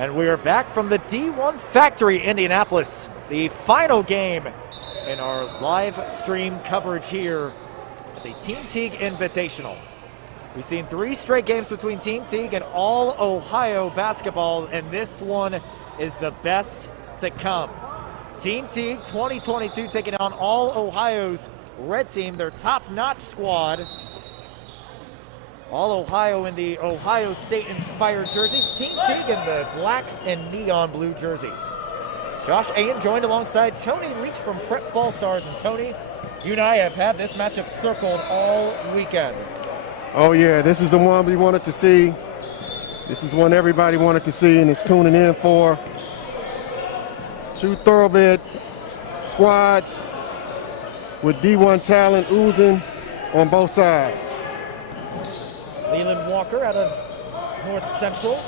And we are back from the D1 Factory, Indianapolis. The final game in our live stream coverage here at the Team Teague Invitational. We've seen 3 straight games between Team Teague and all Ohio basketball, and this one is the best to come. Team Teague 2022 taking on all Ohio's red team, their top-notch squad. All Ohio in the Ohio State-inspired jerseys. Team Teague in the black and neon blue jerseys. Josh Ayen joined alongside Tony Leach from Prep Ball Stars. And Tony, you and I have had this matchup circled all weekend. Oh yeah, this is the one we wanted to see. This is one everybody wanted to see and is tuning in for. 2 thoroughbred squads with D1 talent oozing on both sides. Leland Walker out of North Central,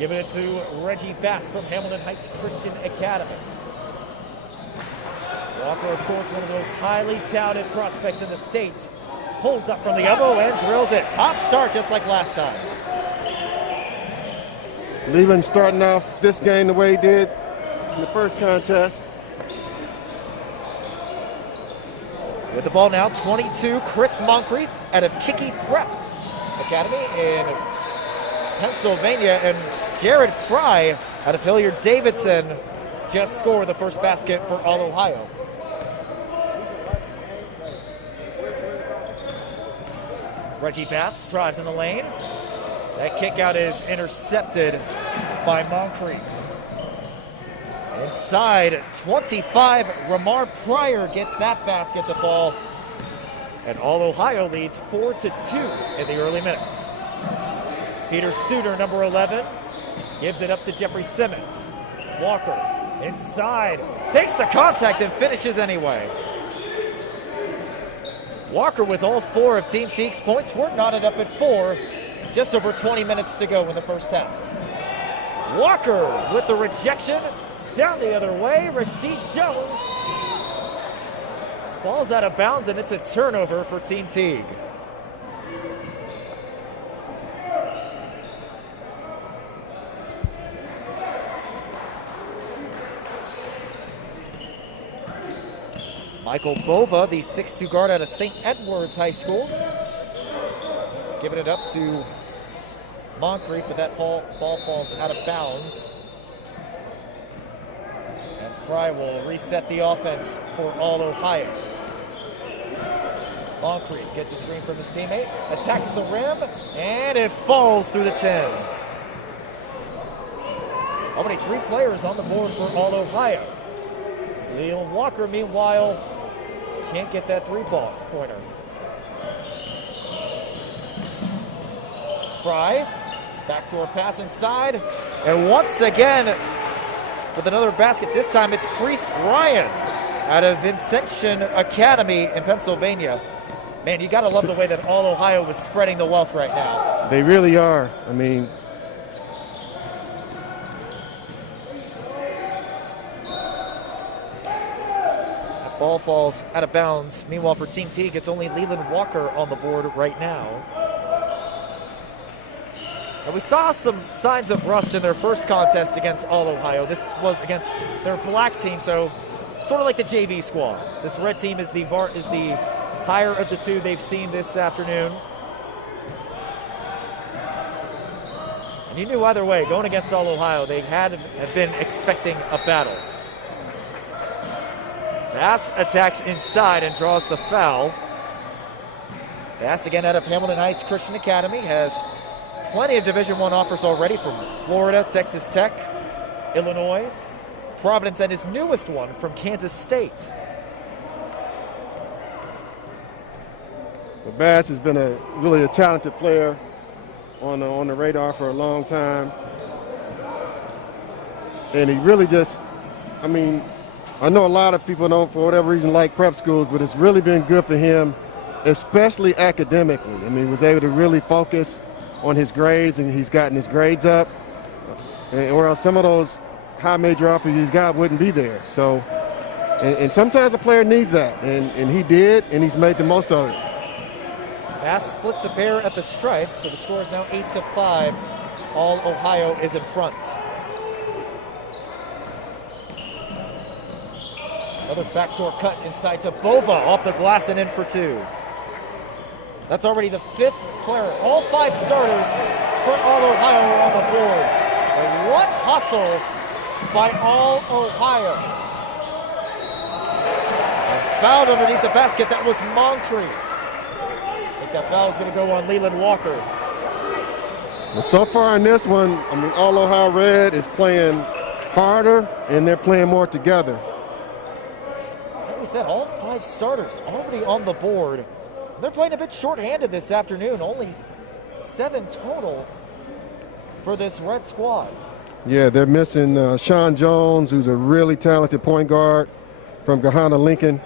giving it to Reggie Bass from Hamilton Heights Christian Academy. Walker, of course, one of those highly touted prospects in the state. Pulls up from the elbow and drills it. Hot start just like last time. Leland starting off this game the way he did in the first contest. With the ball now, 22, Chris Moncrief out of Kiki Prep Academy in Pennsylvania, and Jared Fry out of Hilliard-Davidson just scored the first basket for All Ohio. Reggie Bass drives in the lane. That kick out is intercepted by Moncrief. Inside, 25, Ramar Pryor gets that basket to fall. And All Ohio leads 4-2 in the early minutes. Peter Suter, number 11, gives it up to Jeffrey Simmons. Walker inside, takes the contact and finishes anyway. Walker with all 4 of Team Teague's points. We're knotted up at 4. Just over 20 minutes to go in the first half. Walker with the rejection. Down the other way, Rasheed Jones falls out of bounds, and it's a turnover for Team Teague. Michael Bova, the 6'2 guard out of St. Edward's High School, giving it up to Moncrief, but that ball falls out of bounds. And Fry will reset the offense for All Ohio. Moncrief gets a screen from his teammate, attacks the rim, and it falls through the 10. Only 3 players on the board for All Ohio. Leland Walker, meanwhile, can't get that 3-ball pointer. Fry, backdoor pass inside, and once again, with another basket. This time it's Priest Ryan out of Vincentian Academy in Pennsylvania. Man, you gotta love the way that All Ohio is spreading the wealth right now. They really are. I mean, that ball falls out of bounds. Meanwhile, for Team Teague, it's only Leland Walker on the board right now. And we saw some signs of rust in their first contest against All Ohio. This was against their black team, so sort of like the JV squad. This red team is the higher of the 2 they've seen this afternoon. And you knew either way, going against All Ohio, they have been expecting a battle. Bass attacks inside and draws the foul. Bass, again out of Hamilton Heights Christian Academy, has plenty of Division I offers already from Florida, Texas Tech, Illinois, Providence, and his newest one from Kansas State. well, Bass has been really a talented player on the radar for a long time. And he really just, I mean, I know a lot of people don't, for whatever reason, like prep schools, but it's really been good for him, especially academically. I mean, he was able to really focus on his grades, and he's gotten his grades up, or else some of those high major offers he's got wouldn't be there. So, and sometimes a player needs that, and he did, and he's made the most of it. Bass splits a pair at the stripe, so the score is now 8-5. All Ohio is in front. Another backdoor cut inside to Bova, off the glass and in for two. That's already the 5th player. All 5 starters for All-Ohio are on the board. And what hustle by All-Ohio. Fouled underneath the basket. That was Moncrief. I think that foul is going to go on Leland Walker. Well, so far in this one, I mean, All-Ohio Red is playing harder and they're playing more together. Like we said, all 5 starters already on the board. They're playing a bit shorthanded this afternoon. Only 7 total for this Red squad. Yeah, they're missing Sean Jones, who's a really talented point guard from Gahanna Lincoln.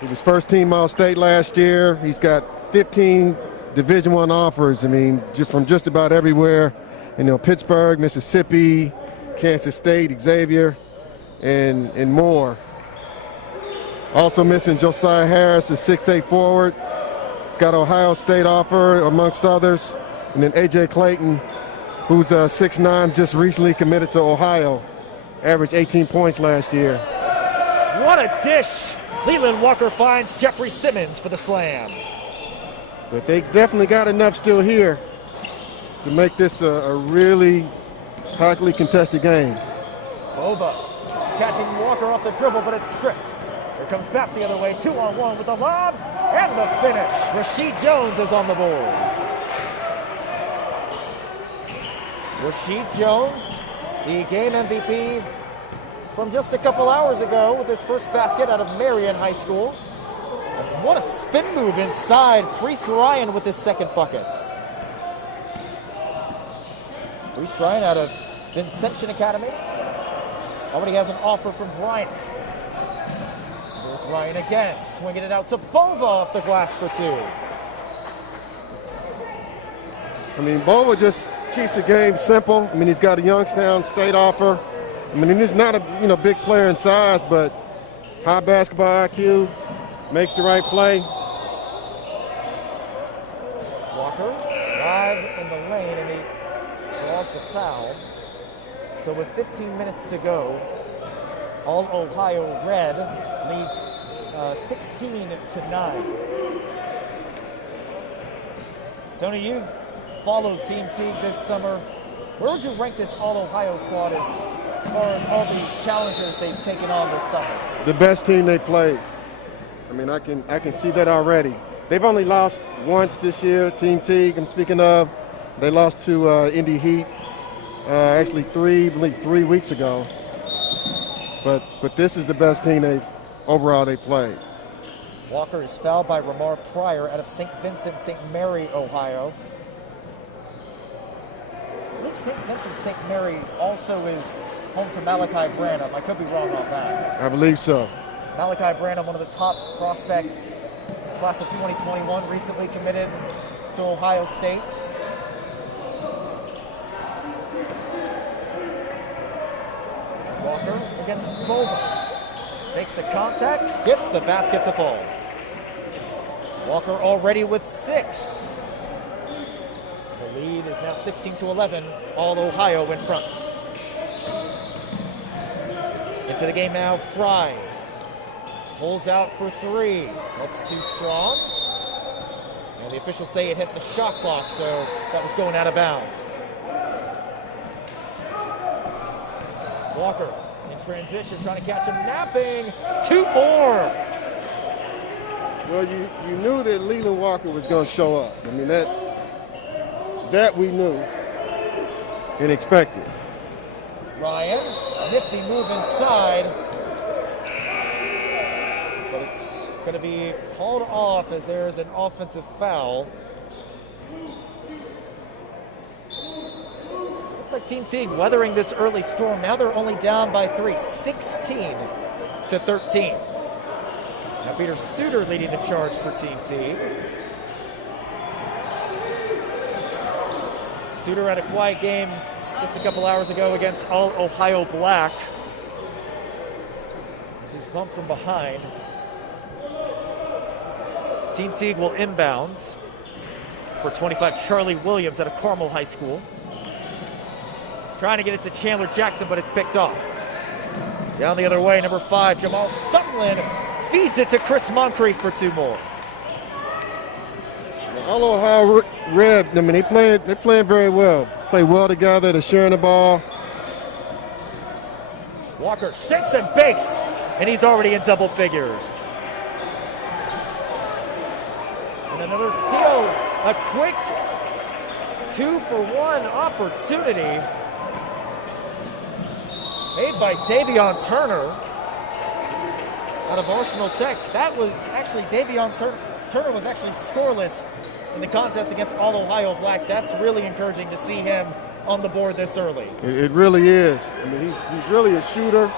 He was first team All-State last year. He's got 15 Division I offers. I mean, from just about everywhere. You know, Pittsburgh, Mississippi, Kansas State, Xavier, and more. Also missing Josiah Harris, a 6'8" forward. He's got Ohio State offer, amongst others. And then A.J. Clayton, who's 6'9", just recently committed to Ohio. Averaged 18 points last year. What a dish! Leland Walker finds Jeffrey Simmons for the slam. But they definitely got enough still here to make this a really highly contested game. Bova catching Walker off the dribble, but it's stripped. Here comes Bass the other way, 2-on-1 with the lob and the finish. Rasheed Jones is on the board. Rasheed Jones, the game MVP from just a couple hours ago with his first basket out of Marion High School. And what a spin move inside. Priest Ryan with his 2nd bucket. Priest Ryan out of Vincentian Academy. Already has an offer from Bryant. There's Ryan again, swinging it out to Bova off the glass for 2. I mean, Bova just keeps the game simple. I mean, he's got a Youngstown State offer. I mean, he's not a big player in size, but high basketball IQ, makes the right play. Walker live in the lane, and he draws the foul. So with 15 minutes to go, All-Ohio Red leads 16-9. Tony, you've followed Team Teague this summer. Where would you rank this All-Ohio squad as far as all the challengers they've taken on this summer? The best team they played. I mean, I can see that already. They've only lost once this year, Team Teague, I'm speaking of. They lost to Indy Heat, actually 3 weeks ago. But this is the best team they've played. Walker is fouled by Ramar Pryor out of St. Vincent, St. Mary, Ohio. I believe St. Vincent, St. Mary also is home to Malachi Branham. I could be wrong on that. I believe so. Malachi Branham, one of the top prospects, class of 2021, recently committed to Ohio State. Walker against Bova. Takes the contact, gets the basket to fall. Walker already with 6. The lead is now 16-11. All-Ohio in front. Into the game now, Fry. Pulls out for 3. That's too strong. And the officials say it hit the shot clock, so that was going out of bounds. Walker in transition, trying to catch him napping. 2 more. Well, you knew that Leland Walker was going to show up. I mean, that we knew and expected. Ryan, nifty move inside. But it's going to be called off as there's an offensive foul. Looks like Team Teague weathering this early storm. Now they're only down by 3, 16-13. Now Peter Suter leading the charge for Team Teague. Suter had a quiet game just a couple hours ago against All-Ohio Black. This is bumped from behind. Team Teague will inbound for 25, Charlie Williams out of Carmel High School. Trying to get it to Chandler Jackson, but it's picked off. Down the other way, number 5, Jamal Sumlin feeds it to Chris Moncrief for 2 more. All Ohio Red, I mean, they playing very well. Play well together, they're sharing the ball. Walker shakes and bakes, and he's already in double figures. And another steal, a quick 2-for-1 opportunity made by Davion Turner out of Arsenal Tech. That was actually Davion Turner was actually scoreless in the contest against All Ohio Black. That's really encouraging to see him on the board this early. It really is. I mean, he's really a shooter.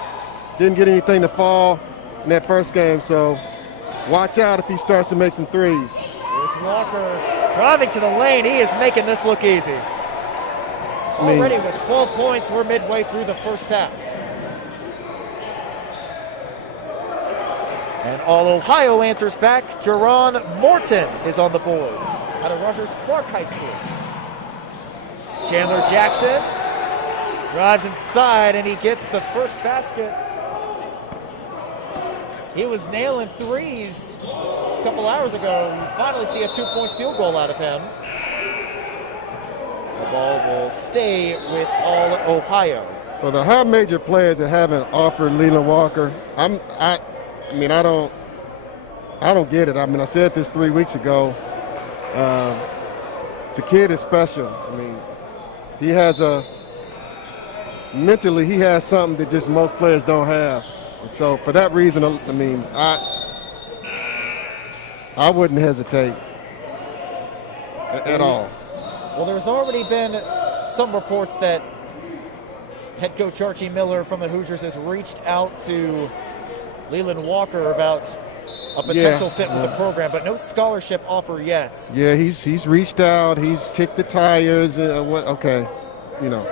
Didn't get anything to fall in that first game, so watch out if he starts to make some threes. Here's Walker driving to the lane. He is making this look easy. Already with 12 points, we're midway through the first half. And All Ohio answers back. Jerron Morton is on the board out of Rogers Clark High School. Chandler Jackson drives inside, and he gets the first basket. He was nailing threes a couple hours ago. We finally see a 2-point field goal out of him. The ball will stay with All Ohio. For the high major players that haven't offered Leland Walker, I don't get it. I mean, I said this 3 weeks ago. The kid is special. I mean, he has mentally he has something that just most players don't have. And so for that reason, I mean, I wouldn't hesitate at all. Well, there's already been some reports that head coach Archie Miller from the Hoosiers has reached out to Leland Walker about a potential fit with the program, but no scholarship offer yet. Yeah, he's reached out. He's kicked the tires. Okay, you know,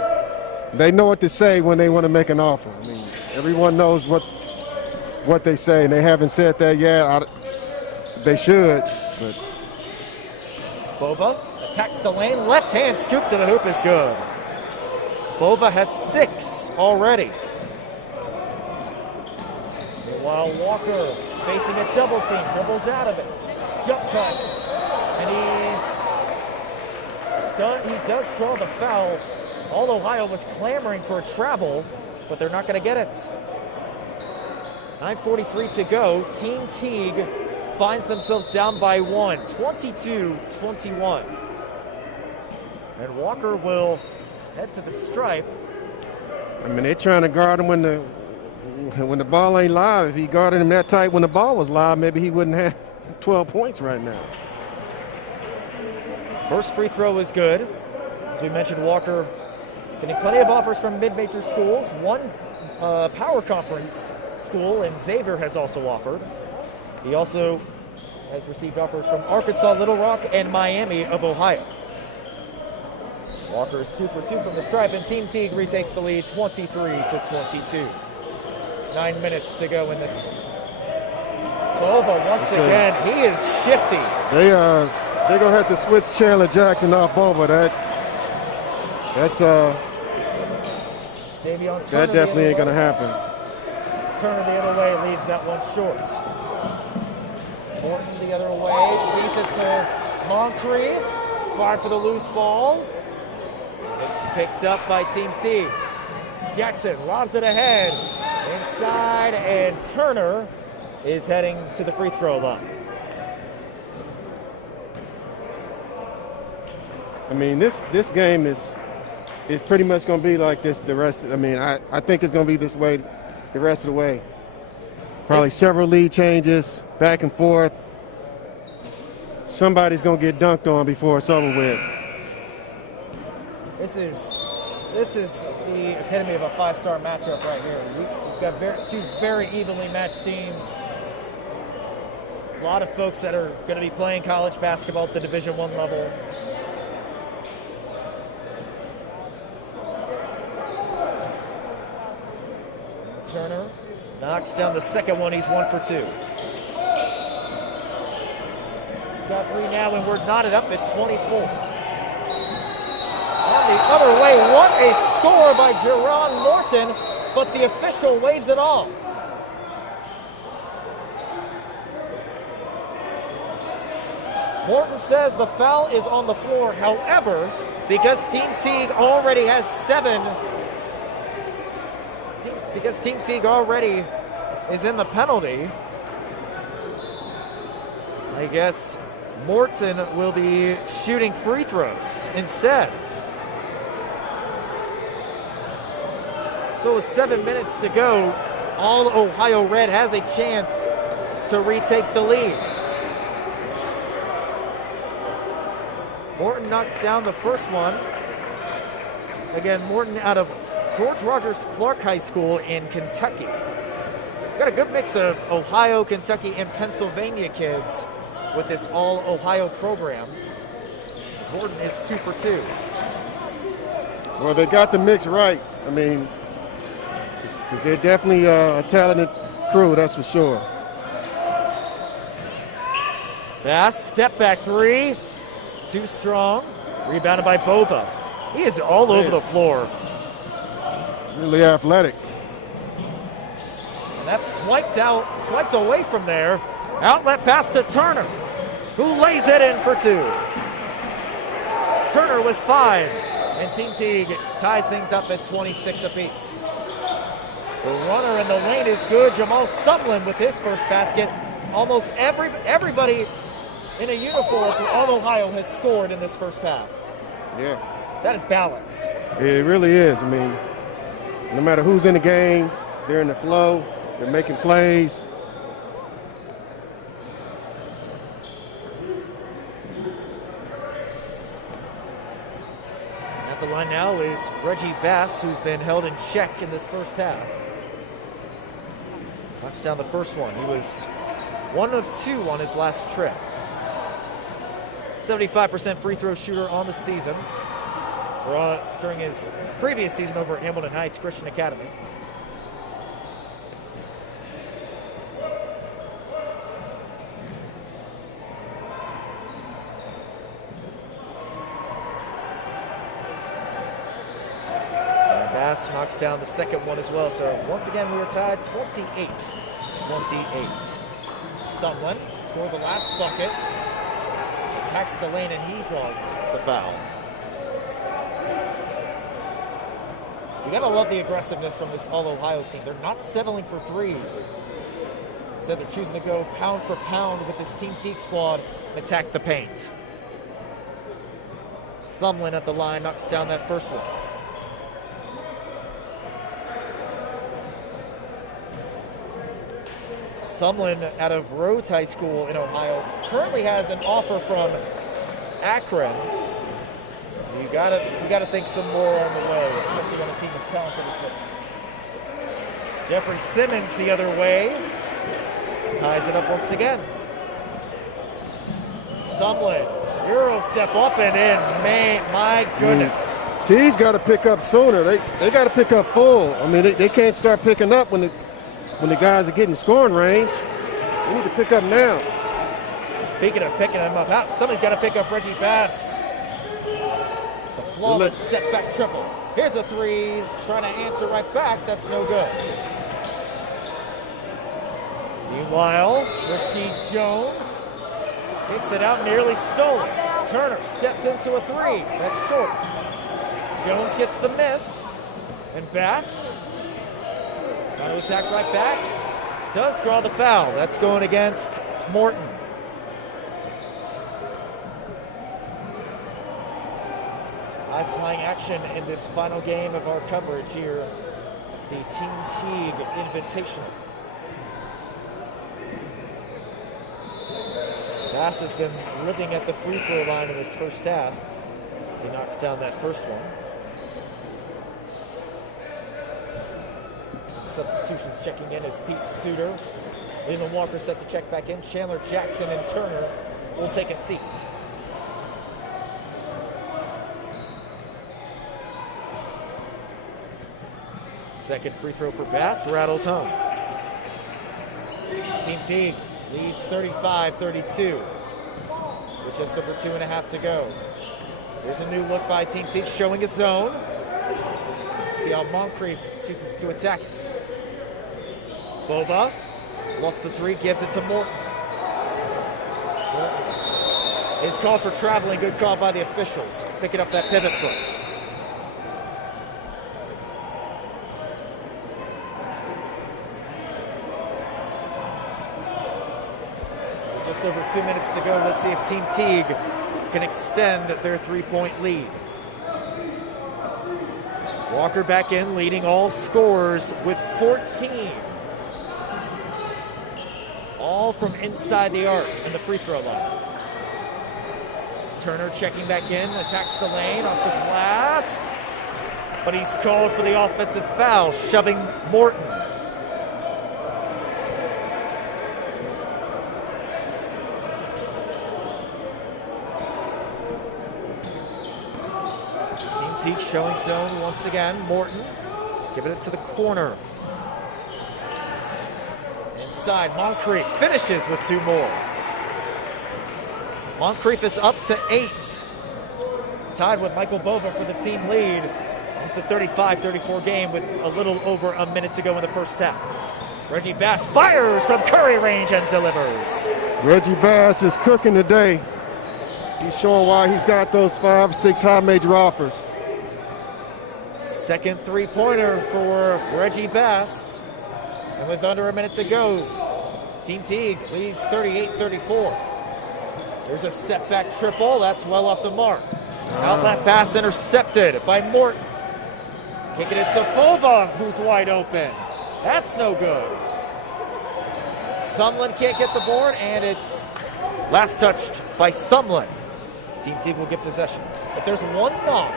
they know what to say when they want to make an offer. I mean, everyone knows what they say, and they haven't said that yet. They should, but. Bova attacks the lane. Left hand scoop to the hoop is good. Bova has 6 already. Meanwhile, Walker facing a double team, dribbles out of it. Jump cut. And he does draw the foul. All Ohio was clamoring for a travel, but they're not going to get it. 9:43 to go. Team Teague finds themselves down by 1, 22-21. And Walker will head to the stripe. I mean, they're trying to guard him when the ball ain't live. If he guarded him that tight when the ball was live, maybe he wouldn't have 12 points right now. First free throw is good. As we mentioned, Walker getting plenty of offers from mid-major schools. One power conference school, and Xavier has also offered. He also has received offers from Arkansas, Little Rock, and Miami of Ohio. Walker is 2 for 2 from the stripe, and Team Teague retakes the lead 23-22. 9 minutes to go in this. Bova once again, he is shifty. They're gonna have to switch Chandler Jackson off Bova. That definitely ain't gonna happen. Turner the other way leaves that one short. Morton the other way, feeds it to Moncrief. Far for the loose ball. It's picked up by Team Teague. Jackson lobs it ahead. Inside, and Turner is heading to the free throw line. I mean, this game is pretty much going to be like this the rest. I mean, I think it's going to be this way the rest of the way. Probably several lead changes, back and forth. Somebody's going to get dunked on before it's over with. This is the epitome of a 5-star matchup right here. We've got two very evenly matched teams. A lot of folks that are going to be playing college basketball at the Division I level. Turner knocks down the second one. He's 1 for 2. He's got 3 now, and we're knotted up at 24. On the the other way. What a score by Jerron Morton, but the official waves it off. Morton says the foul is on the floor. However, because Team Teague already has 7, because Team Teague already is in the penalty, I guess Morton will be shooting free throws instead. So with 7 minutes to go, all Ohio Red has a chance to retake the lead. Morton knocks down the first one. Again, Morton out of George Rogers Clark High School in Kentucky. Got a good mix of Ohio, Kentucky, and Pennsylvania kids with this all-Ohio program. Morton is 2 for 2. Well, they got the mix right. I mean, because they're definitely a talented crew, that's for sure. Bass, step back 3. Too strong. Rebounded by Bova. He is all over the floor. Really athletic. And that's swiped away from there. Outlet pass to Turner, who lays it in for 2. Turner with 5. And Team Teague ties things up at 26 apiece. The runner in the lane is good. Jamal Sumlin with his first basket. Almost everybody in a uniform for All-Ohio has scored in this first half. Yeah. That is balance. It really is. I mean, no matter who's in the game, they're in the flow, they're making plays. At the line now is Reggie Bass, who's been held in check in this first half. Knocks down the first one. He was 1 of 2 on his last trip. 75% free throw shooter on the season, or during his previous season over at Hamilton Heights Christian Academy. And Bass knocks down the second one as well. So once again, we are tied 28-28. Sumlin scored the last bucket. Attacks the lane and he draws the foul. You gotta love the aggressiveness from this All-Ohio team. They're not settling for threes. Instead, they're choosing to go pound for pound with this Team Teague squad and attack the paint. Sumlin at the line knocks down that first one. Sumlin out of Rhodes High School in Ohio currently has an offer from Akron. You gotta think some more on the way, especially when a team as talented as this. Jeffrey Simmons the other way ties it up once again. Sumlin, Euro step up and in. Man, my goodness. Teague's got to pick up sooner. They got to pick up full. I mean, they can't start picking up when the guys are getting scoring range. They need to pick up now. Speaking of picking them up, somebody's got to pick up Reggie Bass. The flawless step back triple. Here's a 3, trying to answer right back. That's no good. Meanwhile, Rasheed Jones hits it out, nearly stolen. Turner steps into a 3. That's short. Jones gets the miss. And Bass trying to attack right back. Does draw the foul. That's going against Morton. Some high-flying action in this final game of our coverage here. The Team Teague Invitational. Bass has been living at the free throw line in this first half as he knocks down that first one. Some substitutions checking in as Pete Suter. Leland Walker set to check back in. Chandler Jackson and Turner will take a seat. Second free throw for Bass, rattles home. Team Teague leads 35-32 with just over 2.5 to go. There's a new look by Team Teague showing his zone. See how Moncrief chooses to attack. Bova, off the three, gives it to Morton. His call for traveling, good call by the officials. Picking up that pivot foot. Just over 2 minutes to go. Let's see if Team Teague can extend their three-point lead. Walker back in, leading all scorers with 14. All from inside the arc and the free throw line. Turner checking back in, attacks the lane off the glass, but he's called for the offensive foul, shoving Morton. Team Teague showing zone once again. Morton giving it to the corner. Inside, Moncrief finishes with two more. Moncrief is up to 8. Tied with Michael Bova for the team lead. It's a 35-34 game with a little over a minute to go in the first half. Reggie Bass fires from Curry range and delivers. Reggie Bass is cooking today. He's showing why he's got those 5, 6 high major offers. Second three-pointer for Reggie Bass. And with under a minute to go, Team Teague leads 38-34. There's a step back triple. That's well off the mark. Outlet pass intercepted by Morton. Kicking it to Bova, who's wide open. That's no good. Sumlin can't get the board, and it's last touched by Sumlin. Team Teague will get possession. If there's one knock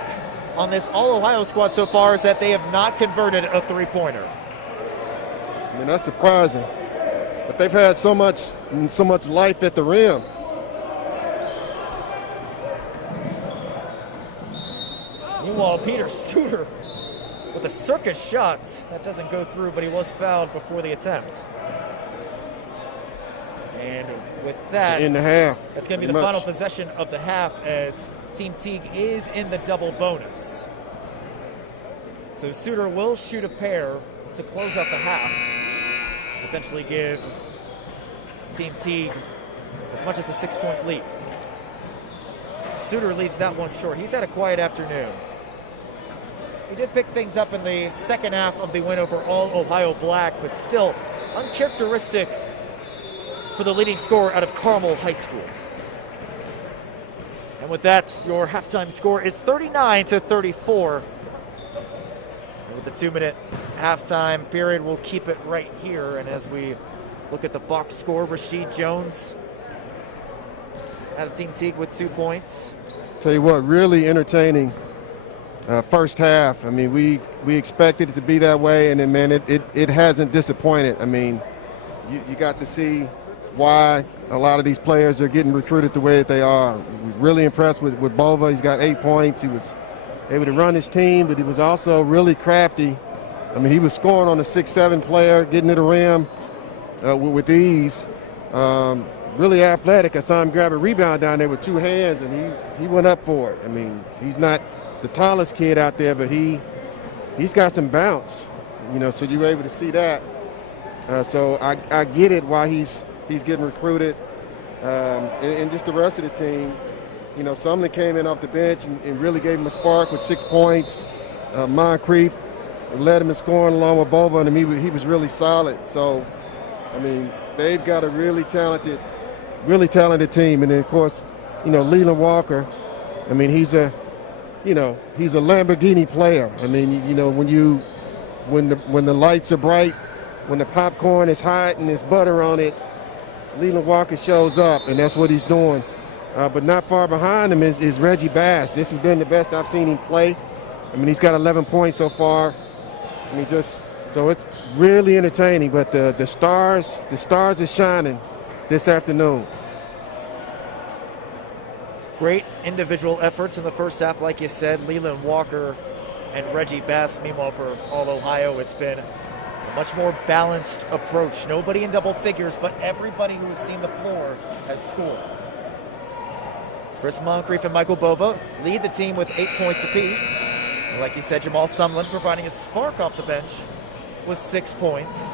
on this All-Ohio squad so far, is that they have not converted a three-pointer. I mean, that's surprising. But they've had so much life at the rim. Meanwhile, Peter Suter with a circus shot. That doesn't go through, but he was fouled before the attempt. And with that, in the half, that's going to be the final possession of the half as Team Teague is in the double bonus. So Suter will shoot a pair to close out the half, potentially give Team Teague as much as a 6-point lead. Suter leaves that one short. He's had a quiet afternoon. He did pick things up in the second half of the win over All-Ohio Black, but still uncharacteristic for the leading scorer out of Carmel High School. And with that, your halftime score is 39-34. And with the 2-minute halftime period, we'll keep it right here. And as we look at the box score, Rashid Jones out of Team Teague with 2 points. Tell you what, really entertaining first half. I mean, we expected it to be that way, and then, man, it hasn't disappointed. I mean, you got to see why a lot of these players are getting recruited the way that they are. I was really impressed with Bova. He's got 8 points. He was able to run his team, but he was also really crafty. I mean, he was scoring on a 6'7" player, getting to the rim with ease. Really athletic. I saw him grab a rebound down there with 2 hands, and he went up for it. I mean, he's not the tallest kid out there, but he's got some bounce, so you were able to see that. So I get it why he's getting recruited, and just the rest of the team. Sumlin came in off the bench and really gave him a spark with 6 points. Moncrief led him in scoring along with Bova, and he was really solid. So, I mean, they've got a really talented team. And then, of course, Leland Walker, I mean, he's a Lamborghini player. I mean, when the lights are bright, when the popcorn is hot and there's butter on it, Leland Walker shows up, and that's what he's doing. But not far behind him is Reggie Bass. This has been the best I've seen him play. I mean, he's got 11 points so far. I mean, so it's really entertaining. But the stars are shining this afternoon. Great individual efforts in the first half, like you said. Leland Walker and Reggie Bass. Meanwhile, for All-Ohio, it's been a much more balanced approach. Nobody in double figures, but everybody who has seen the floor has scored. Chris Moncrief and Michael Bova lead the team with 8 points apiece. And like you said, Jamal Sumlin providing a spark off the bench with 6 points.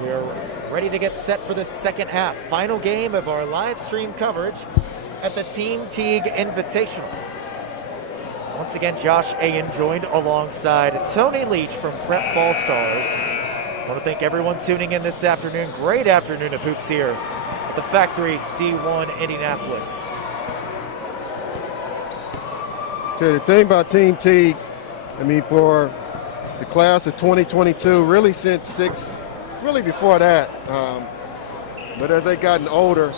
We're ready to get set for the second half. Final game of our live stream coverage at the Team Teague Invitational. Once again, Josh Ayen joined alongside Tony Leach from Prep Ball Stars. I want to thank everyone tuning in this afternoon. Great afternoon of hoops here at the Factory D1 Indianapolis. So the thing about Team Teague, I mean, for the class of 2022, really since really before that, but as they've gotten older,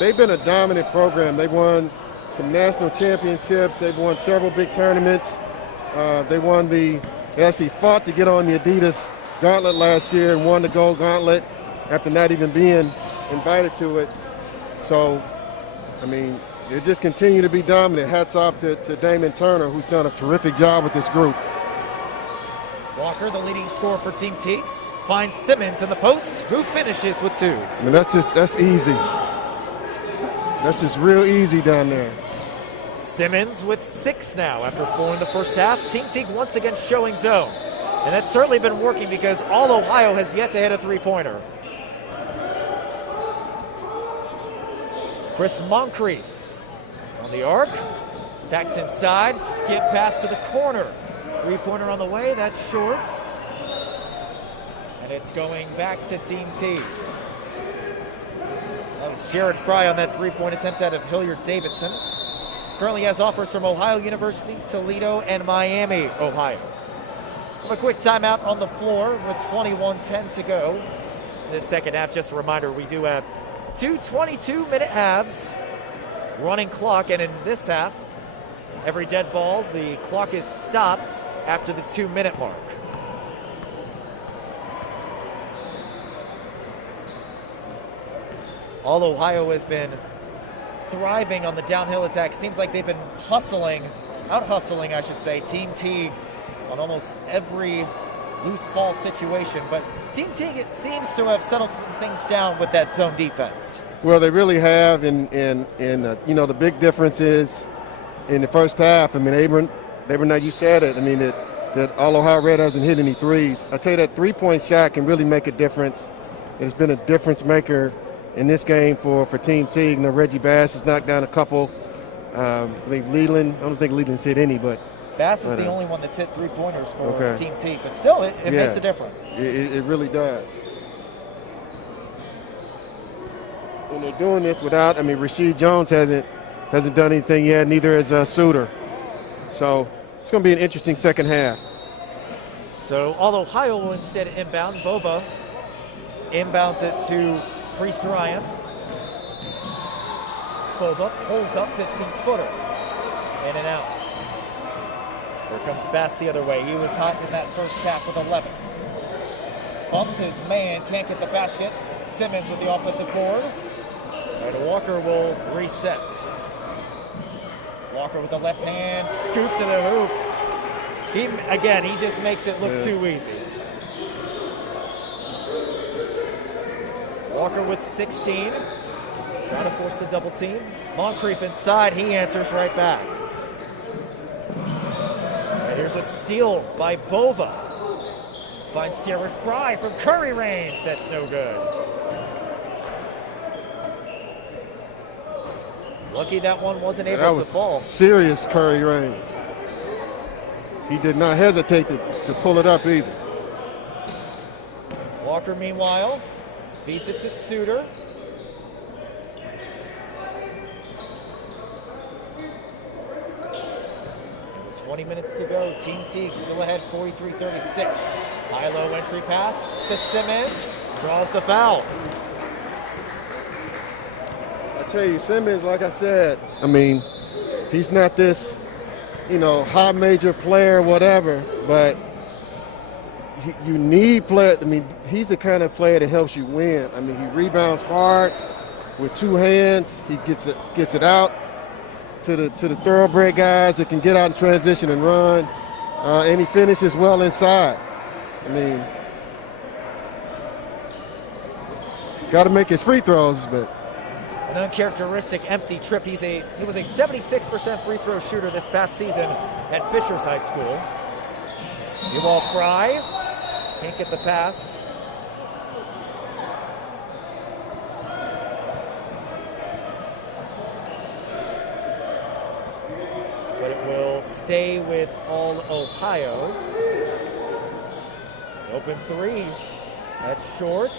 they've been a dominant program. They've won some national championships. They've won several big tournaments. They actually fought to get on the Adidas Gauntlet last year and won the Gold Gauntlet after not even being invited to it. So, I mean, they just continue to be dominant. Hats off to Damon Turner, who's done a terrific job with this group. Walker, the leading scorer for Team Teague, finds Simmons in the post, who finishes with 2. I mean, that's easy. That's just real easy down there. Simmons with 6 now after 4 in the first half. Team Teague once again showing zone. And that's certainly been working because all Ohio has yet to hit a 3-pointer. Chris Moncrief on the arc. Attacks inside, skip pass to the corner. 3-pointer on the way, that's short. And it's going back to Team Teague. That was Jared Fry on that 3-point attempt out of Hilliard Davidson. Currently has offers from Ohio University, Toledo, and Miami, Ohio. A quick timeout on the floor with 21:10 to go. This second half, just a reminder, we do have 2 22-minute halves, running clock, and in this half, every dead ball, the clock is stopped after the 2-minute mark. All Ohio has been thriving on the downhill attack. Seems like they've been out-hustling, I should say, Team Teague on almost every loose ball situation. But Team Teague, it seems to have settled some things down with that zone defense. Well, they really have, and the big difference is in the first half. I mean, Abram, you said it. I mean, that all Ohio Red hasn't hit any threes. I tell you, that 3-point shot can really make a difference. It's been a difference maker in this game for Team Teague. Reggie Bass has knocked down a couple. I believe Leland, I don't think Leland's hit any, but Bass is the only one that's hit 3-pointers for Team Teague, but still, it makes a difference. It really does. And they're doing this without, I mean, Rasheed Jones hasn't done anything yet, neither has Suter. So it's going to be an interesting second half. So all Ohio will instead inbound. Bova inbounds it to Priest Ryan. Bova pulls up 15-footer. In and out. Here comes Bass the other way. He was hot in that first half with 11. Bumps his man, can't get the basket. Simmons with the offensive board. And Walker will reset. Walker with the left hand, scoop to the hoop. He just makes it look too easy. Walker with 16. Trying to force the double team. Moncrief inside, he answers right back. And here's a steal by Bova. Finds Jared Fry from Curry range. That's no good. Lucky that one wasn't able to fall. Serious Curry range. He did not hesitate to pull it up either. Walker, meanwhile, feeds it to Suter. And 20 minutes to go. Team Teague still ahead 43-36. High-low entry pass to Simmons. Draws the foul. I tell you, Simmons, like I said, I mean, he's not this, high major player, whatever, but you need play. I mean, he's the kind of player that helps you win. I mean, he rebounds hard with 2 hands. He gets it out to the thoroughbred guys that can get out in transition and run, and he finishes well inside. I mean, got to make his free throws, but An uncharacteristic empty trip. He was a 76% free throw shooter this past season at Fishers High School. New ball Fry. Can't get the pass. But it will stay with All Ohio. Open three. That's short.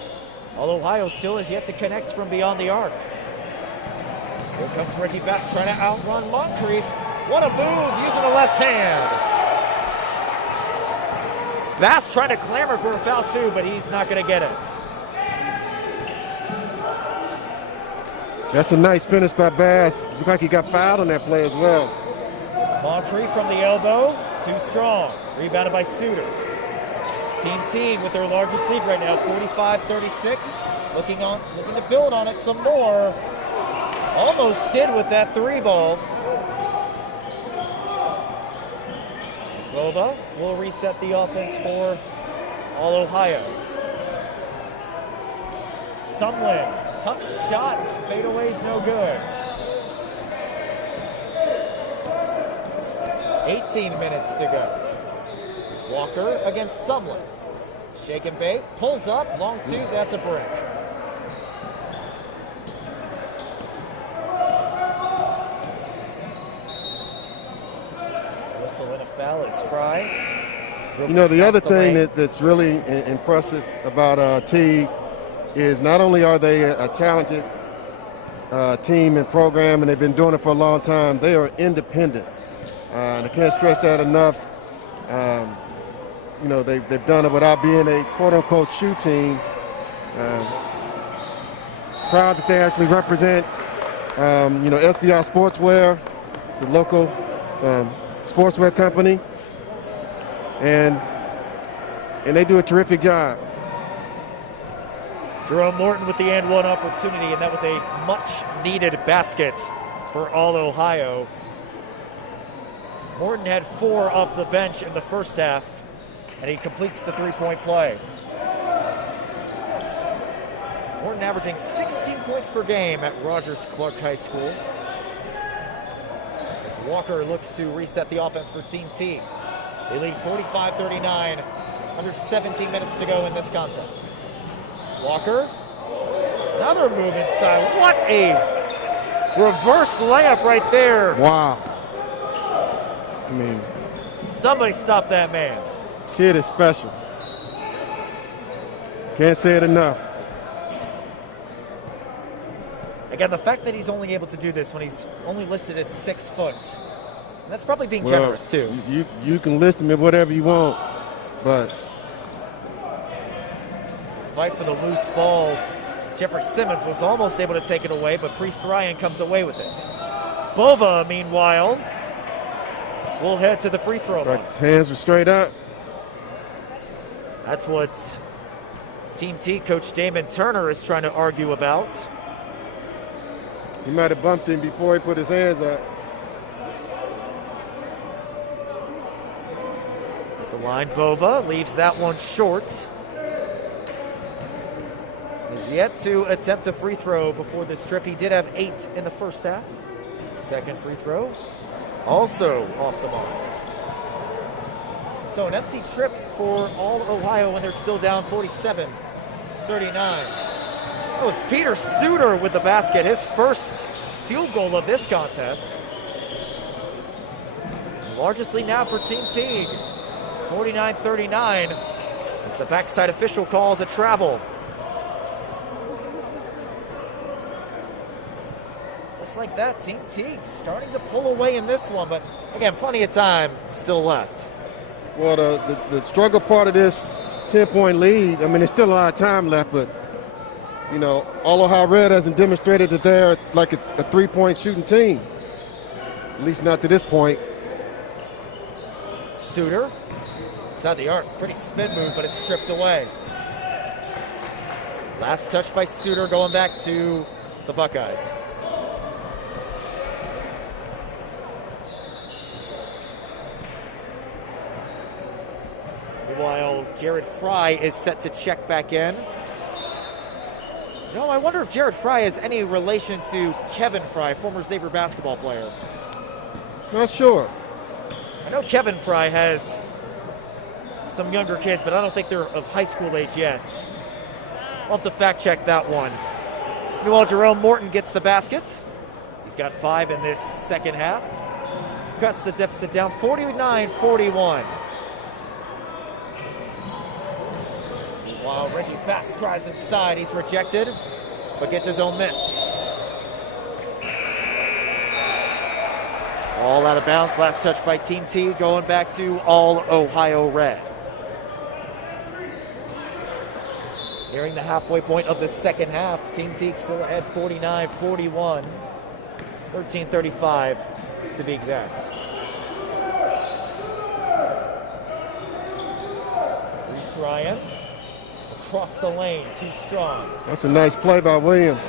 All Ohio still has yet to connect from beyond the arc. Here comes Reggie Best trying to outrun Moncrief. What a move using the left hand. Bass trying to clamor for a foul too, but he's not going to get it. That's a nice finish by Bass. Looked like he got fouled on that play as well. Moncrief from the elbow, too strong. Rebounded by Suter. Team Teague with their largest lead right now, 45-36. Looking to build on it some more. Almost did with that three ball. Bova will reset the offense for All Ohio. Sumlin, tough shots, fadeaways no good. 18 minutes to go. Walker against Sumlin. Shake and bait, pulls up, long two, that's a brick. Whistle and a foul is Fry. You know, the other thing that's really impressive about Teague is not only are they a talented team and program, and they've been doing it for a long time, they are independent. And I can't stress that enough. You know, they've done it without being a quote-unquote shoe team. Proud that they actually represent, you know, SVI Sportswear, the local sportswear company, and they do a terrific job. Jerome Morton with the and one opportunity, and that was a much-needed basket for All Ohio. Morton had 4 off the bench in the first half, and he completes the three-point play. Morton averaging 16 points per game at Rogers Clark High School. As Walker looks to reset the offense for Team Teague. They lead 45-39, under 17 minutes to go in this contest. Walker, another move inside. What a reverse layup right there. Wow. I mean, somebody stop that man. Kid is special. Can't say it enough. Again, the fact that he's only able to do this when he's only listed at 6 foot, that's probably being generous too. You can list him at whatever you want, but fight for the loose ball. Jeffrey Simmons was almost able to take it away, but Priest Ryan comes away with it. Bova, meanwhile, will head to the free throw line. His hands were straight up. That's what Team T coach Damon Turner is trying to argue about. He might have bumped him before he put his hands up. At the line, Bova leaves that one short. Is yet to attempt a free throw before this trip. He did have 8 in the first half. Second free throw, also off the mark. So an empty trip for All Ohio when they're still down 47-39. That was Peter Suter with the basket, his first field goal of this contest. Largest lead now for Team Teague, 49-39, as the backside official calls a travel. Just like that, Team Teague starting to pull away in this one, but again, plenty of time still left. Well, the struggle part of this 10-point lead, I mean, there's still a lot of time left, but, you know, All Ohio Red hasn't demonstrated that they're like a three-point shooting team, at least not to this point. Suter, inside the arc, pretty spin move, but it's stripped away. Last touch by Suter going back to the Buckeyes. Meanwhile, Jared Fry is set to check back in. No, I wonder if Jared Fry has any relation to Kevin Fry, former Xavier basketball player. Not sure. I know Kevin Fry has some younger kids, but I don't think they're of high school age yet. I'll have to fact check that one. Meanwhile, Jerome Morton gets the basket. He's got 5 in this second half. Cuts the deficit down 49-41. While Reggie Bass drives inside, he's rejected, but gets his own miss. All out of bounds, last touch by Team Teague, going back to all Ohio Red. Nearing the halfway point of the second half, Team Teague still ahead 49-41, 13-35 to be exact. Reese Ryan across the lane, too strong. That's a nice play by Williams.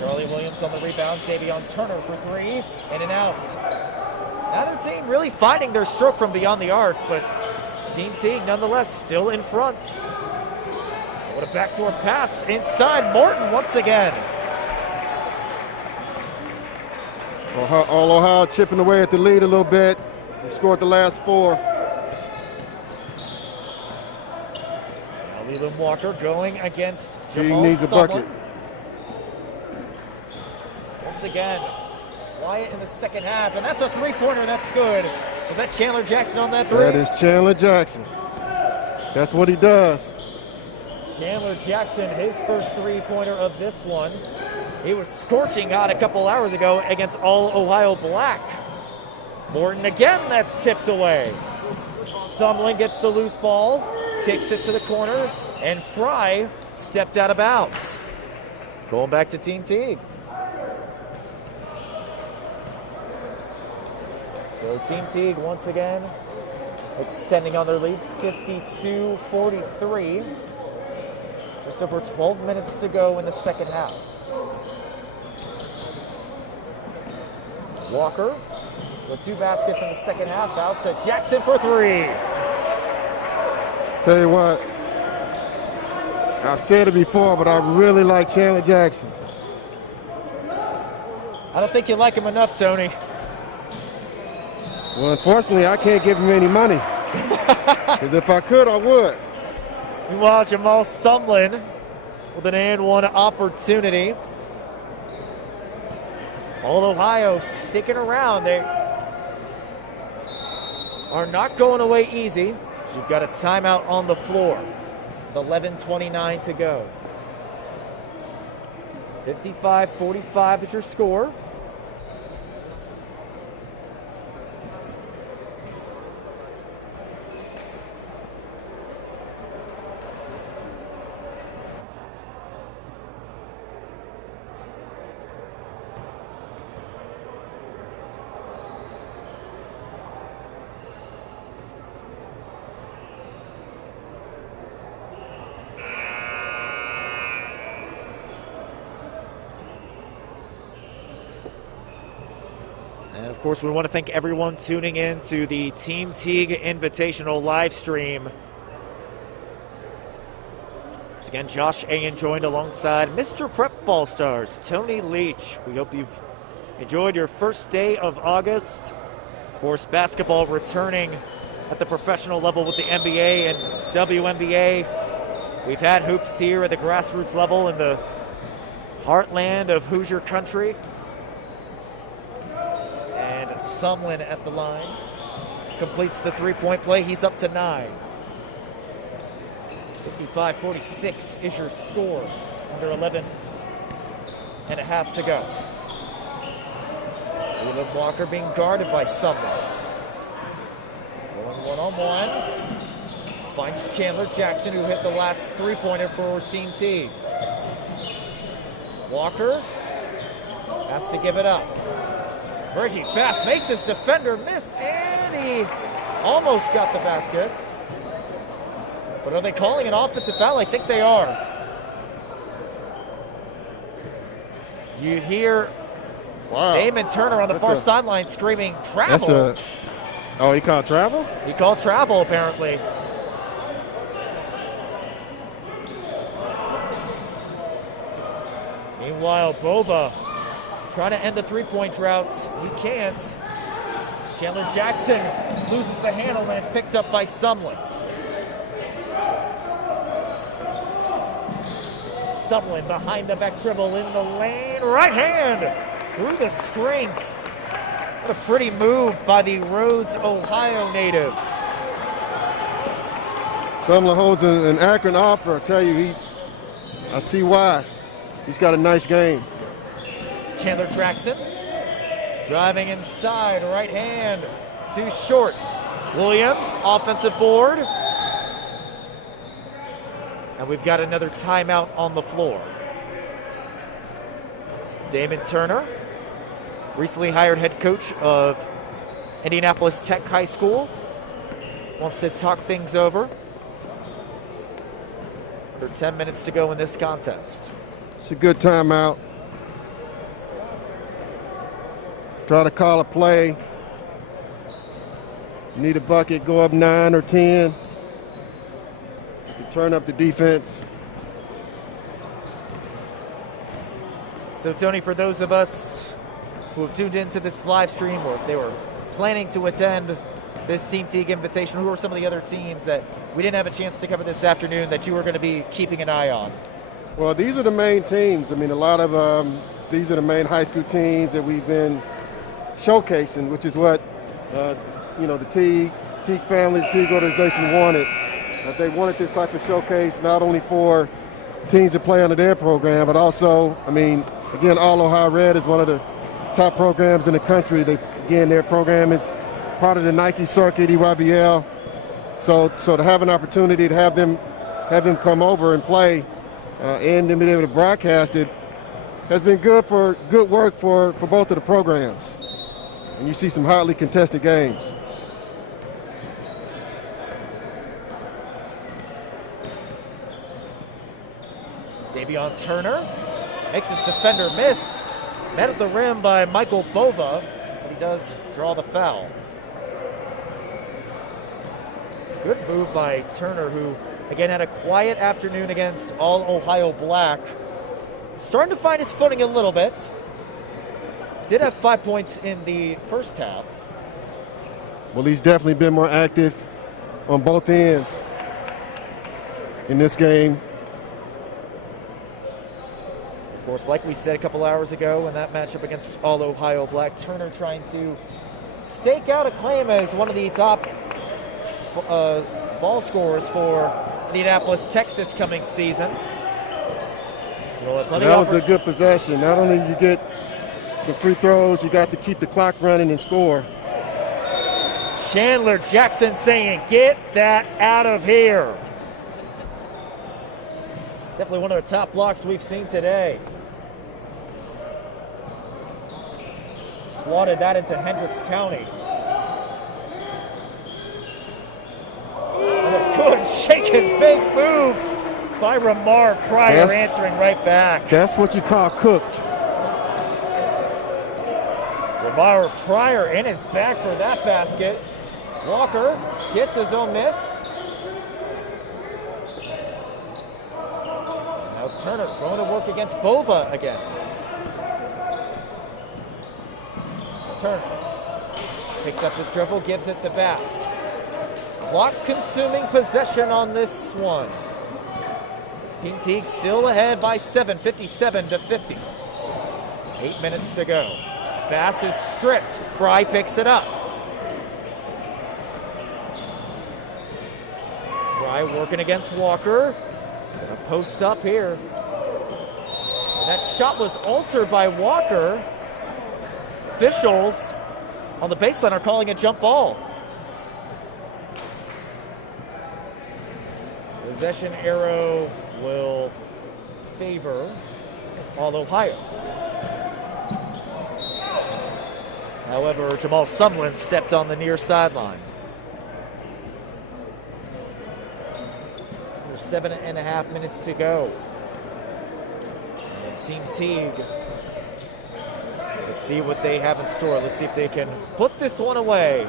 Charlie Williams on the rebound, Davion Turner for 3, in and out. Neither team really finding their stroke from beyond the arc, but Team Teague nonetheless still in front. What a backdoor pass inside, Morton once again. All Ohio chipping away at the lead a little bit. They've scored the last 4. Now Leland Walker going against Teague Jamal needs a Sumlin. bucket. Once again, Wyatt in the second half, and that's a 3-pointer, that's good. Was that Chandler Jackson on that 3? That is Chandler Jackson. That's what he does. Chandler Jackson, his first 3-pointer of this one. He was scorching hot a couple hours ago against all Ohio Black. Morton again, that's tipped away. Sumlin gets the loose ball, kicks it to the corner, and Fry stepped out of bounds. Going back to Team Teague. So Team Teague once again extending on their lead, 52-43. Just over 12 minutes to go in the second half. Walker with 2 baskets in the second half, out to Jackson for 3. Tell you what, I've said it before, but I really like Chandler Jackson. I don't think you like him enough, Tony. Well, unfortunately, I can't give him any money. Because if I could, I would. Meanwhile, Jamal Sumlin with an and-one opportunity. All Ohio sticking around. They are not going away easy. So you've got a timeout on the floor with 11:29 to go. 55-45 is your score. And of course, we want to thank everyone tuning in to the Team Teague Invitational live stream. Once again, Josh Ayen joined alongside Mr. Prep Ball Stars, Tony Leach. We hope you've enjoyed your first day of August. Of course, basketball returning at the professional level with the NBA and WNBA. We've had hoops here at the grassroots level in the heartland of Hoosier country. And Sumlin at the line completes the 3-point play. He's up to 9. 55-46 is your score. Under 11 and a half to go. Leland Walker being guarded by Sumlin. Going one-on-one. Finds Chandler Jackson, who hit the last 3-pointer for Team Teague. Walker has to give it up. Reggie Bass makes his defender miss, and he almost got the basket. But are they calling an offensive foul? I think they are. You hear Damon Turner on the far sideline screaming, travel. Oh, he called travel? He called travel, apparently. Meanwhile, Bova trying to end the three-point drought. He can't. Chandler Jackson loses the handle and it's picked up by Sumlin. Sumlin behind the back dribble in the lane. Right hand through the strings. What a pretty move by the Rhodes, Ohio native. Sumlin holds an Akron offer. I tell you, I see why. He's got a nice game. Chandler Jackson driving inside, right hand, too short. Williams, offensive board. And we've got another timeout on the floor. Damon Turner, recently hired head coach of Indianapolis Tech High School, wants to talk things over. Under 10 minutes to go in this contest. It's a good timeout. Try to call a play. Need a bucket, go up 9 or 10. Turn up the defense. So Tony, for those of us who have tuned into this live stream, or if they were planning to attend this Team Teague invitation, who are some of the other teams that we didn't have a chance to cover this afternoon that you were going to be keeping an eye on? Well, these are the main teams. I mean, a lot of these are the main high school teams that we've been showcasing, which is what the Teague family, the Teague organization wanted. They wanted this type of showcase not only for teams that play under their program, but also, I mean, again, All Ohio Red is one of the top programs in the country. Their program is part of the Nike circuit, EYBL. So to have an opportunity to have them come over and play and then be able to broadcast it has been good work for both of the programs. And you see some hotly contested games. Davion Turner makes his defender miss. Met at the rim by Michael Bova, but he does draw the foul. Good move by Turner, who again had a quiet afternoon against All Ohio Black. Starting to find his footing a little bit. Did have 5 points in the first half. Well, he's definitely been more active on both ends in this game. Of course, like we said a couple hours ago in that matchup against All Ohio Black, Turner trying to stake out a claim as one of the top ball scorers for Indianapolis Tech this coming season. So that was a good possession. Not only you get some free throws, you got to keep the clock running and score. Chandler Jackson saying, "Get that out of here." Definitely one of the top blocks we've seen today. Swatted that into Hendricks County. And a good shaking big move by Ramar Pryor, answering right back. That's what you call cooked. Ramar Pryor in his back for that basket. Walker gets his own miss. Now Turner going to work against Bova again. Turner picks up his dribble, gives it to Bass. Clock-consuming possession on this one. Team Teague still ahead by 7, 57-50. 8 minutes to go. Bass is stripped. Fry picks it up. Fry working against Walker. Gonna post up here. And that shot was altered by Walker. Officials on the baseline are calling a jump ball. Possession arrow will favor All Ohio. However, Jamal Sumlin stepped on the near sideline. There's 7.5 minutes to go. And Team Teague, let's see what they have in store. Let's see if they can put this one away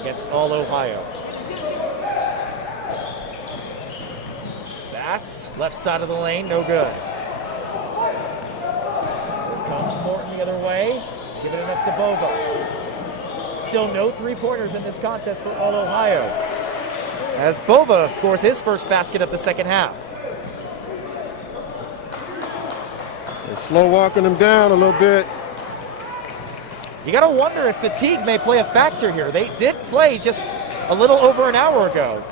against All Ohio. Bass, left side of the lane, no good. Comes Morton the other way, giving it up to Bova. Still no three-pointers in this contest for All Ohio, as Bova scores his first basket of the second half. They're slow walking him down a little bit. You got to wonder if fatigue may play a factor here. They did play just a little over an hour ago.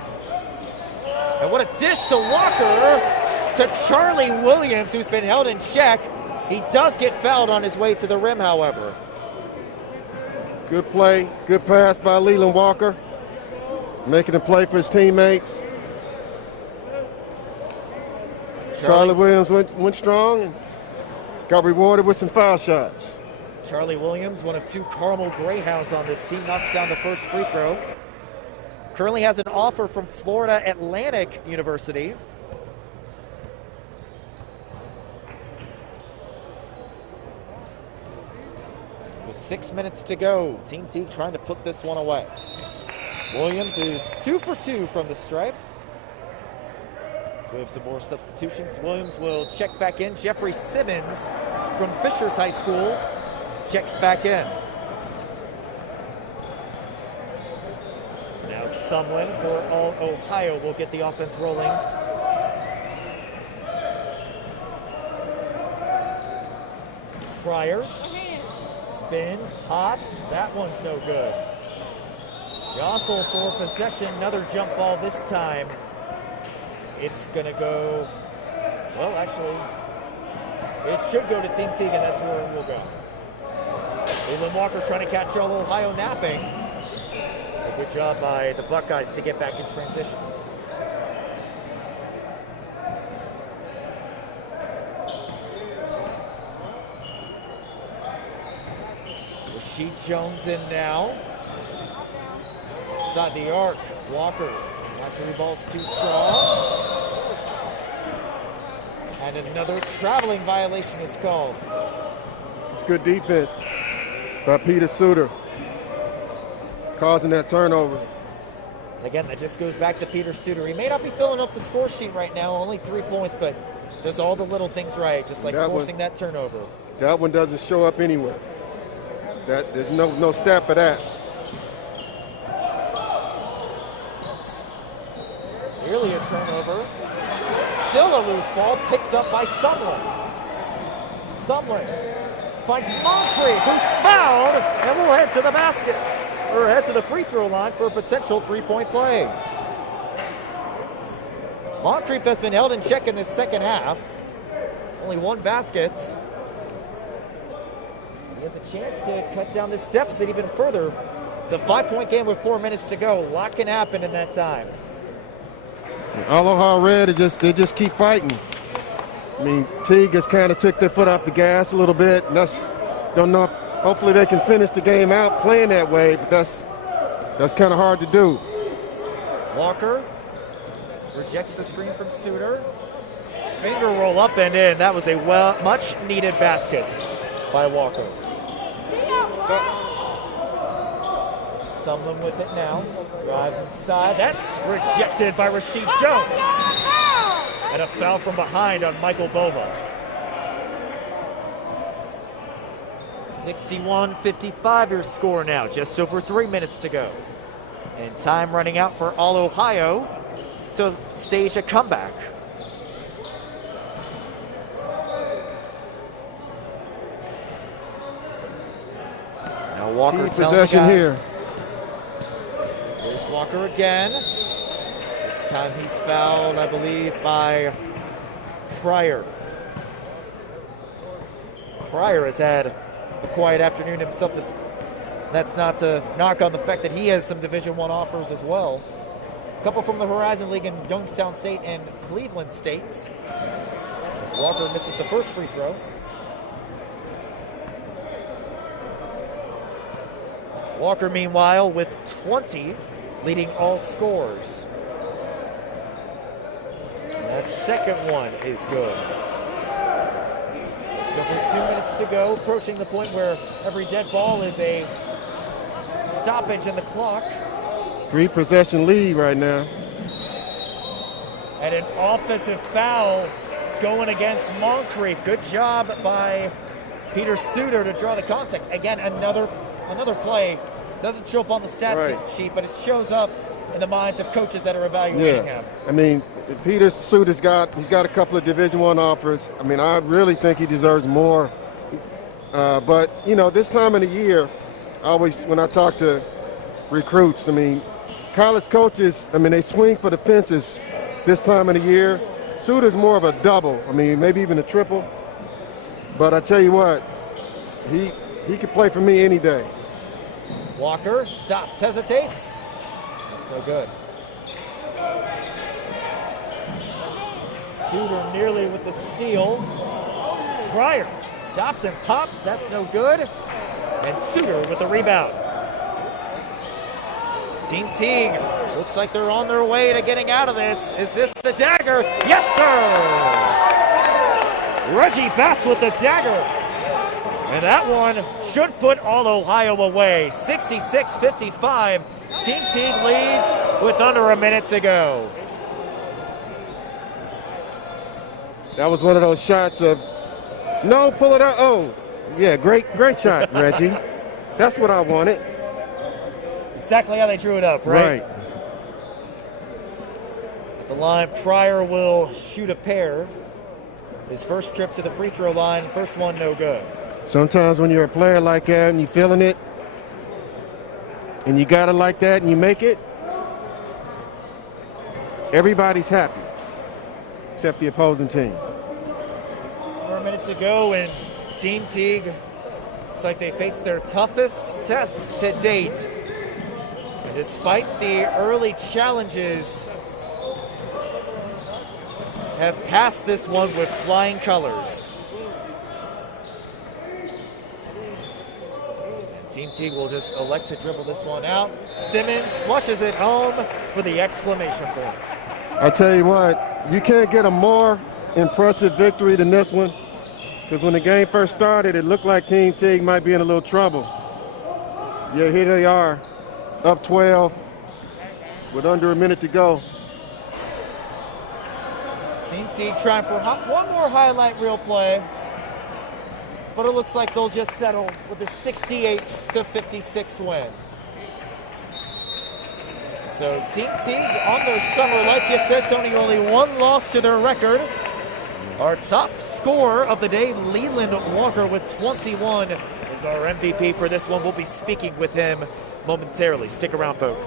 And what a dish to Walker, to Charlie Williams, who's been held in check. He does get fouled on his way to the rim, however. Good play, good pass by Leland Walker, making a play for his teammates. Charlie Williams went strong and got rewarded with some foul shots. Charlie Williams, one of two Carmel Greyhounds on this team, knocks down the first free throw. Currently has an offer from Florida Atlantic University. With 6 minutes to go, Team Teague trying to put this one away. Williams is 2 for 2 from the stripe. So we have some more substitutions. Williams will check back in. Jeffrey Simmons from Fishers High School checks back in. Now Sumlin for All Ohio will get the offense rolling. Pryor spins, pops, that one's no good. Jostle for possession, another jump ball this time. It's gonna go, well actually, it should go to Team Teague and that's where it will go. Leland Walker trying to catch All Ohio napping. A good job by the Buckeyes to get back in transition. Rasheed Jones in now. Inside the arc, Walker. After the ball's too strong. And another traveling violation is called. It's good defense by Peter Suter, causing that turnover. Again, that just goes back to Peter Suter. He may not be filling up the score sheet right now, only 3 points, but does all the little things right, just like forcing that turnover. That one doesn't show up anywhere. There's no stat for that. Nearly a turnover. Still a loose ball picked up by Sumlin. Sumlin finds Moncrief, who's fouled, and will head to the basket, or head to the free throw line for a potential three-point play. Moncrief has been held in check in this second half. Only one basket. He has a chance to cut down this deficit even further. It's a 5-point game with 4 minutes to go. A lot can happen in that time. All Ohio Red, they just keep fighting. I mean, Teague has kind of took their foot off the gas a little bit. And don't know. Hopefully they can finish the game out playing that way, but that's kind of hard to do. Walker rejects the screen from Suter. Finger roll up and in. That was a much needed basket by Walker. Sumlin with it now. Drives inside. That's rejected by Rasheed Jones. And a foul from behind on Michael Bova. 61-55 your score now. Just over 3 minutes to go. And time running out for All Ohio to stage a comeback. Now Walker key possession here. Here's Walker again. This time he's fouled, I believe, by Pryor. Pryor has had a quiet afternoon himself. That's not to knock on the fact that he has some Division I offers as well. A couple from the Horizon League in Youngstown State and Cleveland State. As Walker misses the first free throw. Walker, meanwhile, with 20, leading all scorers. And that second one is good. Just over 2 minutes to go, approaching the point where every dead ball is a stoppage in the clock. 3-possession lead right now. And an offensive foul going against Moncrief. Good job by Peter Suter to draw the contact. Again, another play. Doesn't show up on the stats sheet, but it shows up in the minds of coaches that are evaluating him. I mean, Peter Suter's got a couple of Division I offers. I mean, I really think he deserves more. But, you know, this time of the year, when I talk to recruits, I mean, college coaches, I mean, they swing for the fences this time of the year. Suter's more of a double. I mean, maybe even a triple. But I tell you what, he could play for me any day. Walker stops, hesitates. That's no good. Suter nearly with the steal. Pryor stops and pops. That's no good. And Suter with the rebound. Team Teague looks like they're on their way to getting out of this. Is this the dagger? Yes, sir! Reggie Bass with the dagger. And that one should put all Ohio away. 66-55. Team Teague leads with under a minute to go. That was one of those shots of, no, pull it out. Oh, yeah, great shot, Reggie. That's what I wanted. Exactly how they drew it up, right? At the line, Pryor will shoot a pair. His first trip to the free throw line, first one no good. Sometimes when you're a player like that and you're feeling it, and you got it like that and you make it, everybody's happy, except the opposing team. 4 minutes to go, and Team Teague looks like they faced their toughest test to date. And despite the early challenges, have passed this one with flying colors. Team Teague will just elect to dribble this one out. Simmons flushes it home for the exclamation point. I'll tell you what, you can't get a more impressive victory than this one, because when the game first started, it looked like Team Teague might be in a little trouble. Yeah, here they are, up 12 with under a minute to go. Team Teague trying for one more highlight reel play, but it looks like they'll just settle with a 68-56 win. So Team Teague on their summer, like you said, Tony, only one loss to their record. Our top scorer of the day, Leland Walker with 21, is our MVP for this one. We'll be speaking with him momentarily. Stick around, folks.